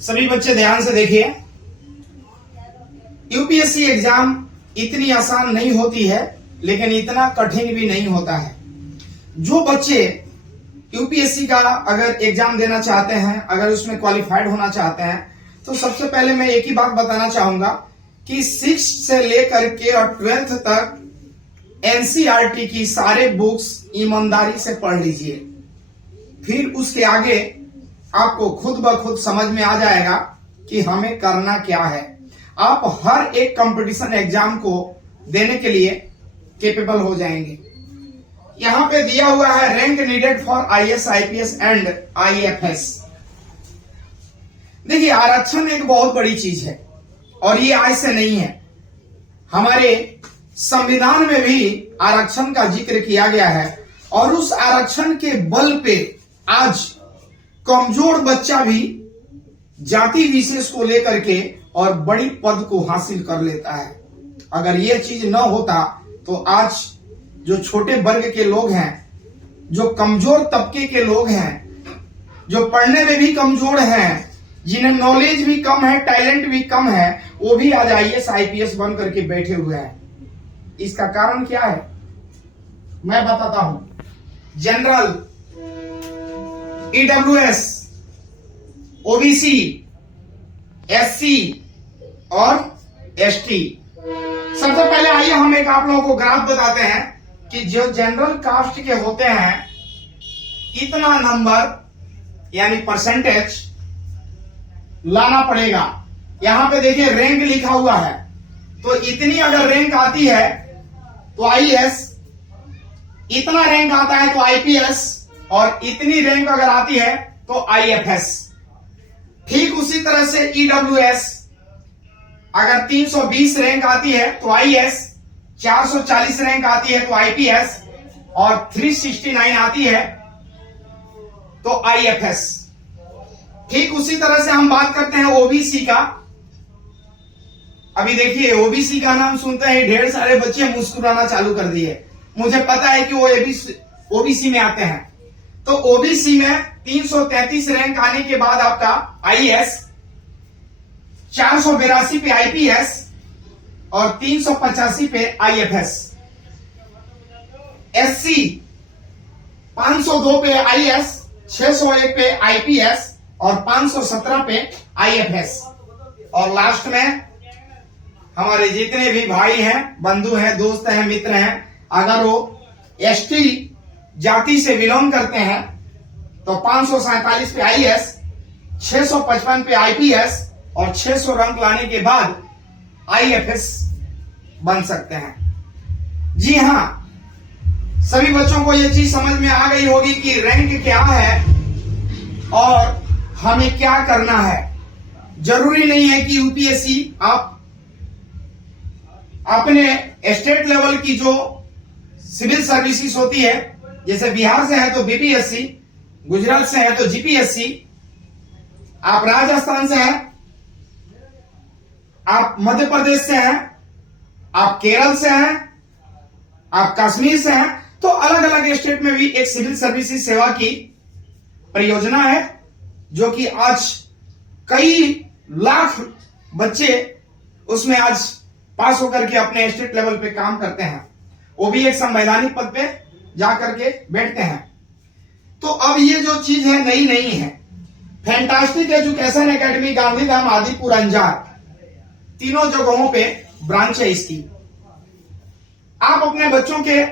सभी बच्चे ध्यान से देखिए, यूपीएससी एग्जाम इतनी आसान नहीं होती है, लेकिन इतना कठिन भी नहीं होता है। जो बच्चे यूपीएससी का अगर एग्जाम देना चाहते हैं, अगर उसमें क्वालिफाइड होना चाहते हैं, तो सबसे पहले मैं एक ही बात बताना चाहूंगा कि 6 से लेकर के और 12th तक एनसीईआरटी की सारे बुक्स ईमानदारी से पढ़ लीजिए। फिर उसके आगे आपको खुद ब खुद समझ में आ जाएगा कि हमें करना क्या है। आप हर एक कंपटीशन एग्जाम को देने के लिए कैपेबल हो जाएंगे। यहां पे दिया हुआ है rank needed for IAS, IPS and IFS. देखिए, आरक्षण एक बहुत बड़ी चीज है और ये आज से नहीं है। हमारे संविधान में भी आरक्षण का जिक्र किया गया है और उस आरक्षण के बल पे आज कमजोर बच्चा भी जाति विशेष को लेकर के और बड़ी पद को हासिल कर लेता है। अगर यह चीज न होता तो आज जो छोटे वर्ग के लोग हैं, जो कमजोर तबके के लोग हैं, जो पढ़ने में भी कमजोर हैं, जिन्हें नॉलेज भी कम है, टैलेंट भी कम है, वो भी आज आईएएस आईपीएस बन करके बैठे हुए हैं। इसका कारण क्या है मैं बताता हूं। जनरल, ईडब्ल्यूएस, ओबीसी, एससी और एसटी। सबसे पहले आइए हम एक आप लोगों को ग्राफ बताते हैं कि जो जनरल कास्ट के होते हैं, इतना नंबर यानी परसेंटेज लाना पड़ेगा। यहां पे देखिए रैंक लिखा हुआ है, तो इतनी अगर रैंक आती है तो आईएएस, इतना रैंक आता है तो आईपीएस, और इतनी रैंक अगर आती है तो आईएफएस। ठीक उसी तरह से ईडब्ल्यूएस, अगर 320 रैंक आती है तो आईएएस, 440 रैंक आती है तो आईपीएस, और 369 आती है तो आईएफएस। ठीक उसी तरह से हम बात करते हैं ओबीसी का। अभी देखिए, ओबीसी का नाम सुनते ही ढेर सारे बच्चे मुस्कुराना चालू कर दिए। मुझे पता है कि वो ओबीसी में आते हैं। तो ओबीसी में 333 रैंक आने के बाद आपका आईएएस, 482 पे आईपीएस और 385 पे आईएफएस। एससी 502 पे आईएएस, 601 पे आईपीएस और 517 पे आईएफएस। और लास्ट में हमारे जितने भी भाई हैं, बंधु हैं, दोस्त हैं, मित्र हैं, अगर वो एसटी जाति से बिलोंग करते हैं तो 547 पे आईएएस, 655 पे आईपीएस और 600 रैंक लाने के बाद आईएफएस बन सकते हैं। जी हां, सभी बच्चों को यह चीज समझ में आ गई होगी कि रैंक क्या है और हमें क्या करना है। जरूरी नहीं है कि यूपीएससी आप अपने स्टेट लेवल की जो सिविल सर्विसेज होती है, जैसे बिहार से है तो बीपीएससी, गुजरात से है तो जीपीएससी, आप राजस्थान से हैं, आप मध्य प्रदेश से हैं, आप केरल से हैं, आप कश्मीर से हैं, तो अलग अलग स्टेट में भी एक सिविल सर्विसेज सेवा की परियोजना है, जो कि आज कई लाख बच्चे उसमें आज पास होकर के अपने स्टेट लेवल पे काम करते हैं। वो भी एक संवैधानिक पद पे जाकर के बैठते हैं। तो अब ये जो चीज है नई नहीं है। Fantastic education academy, Gandhidham, Adipur, Anjar, तीनों जगहों पे ब्रांच है इसकी। आप अपने बच्चों के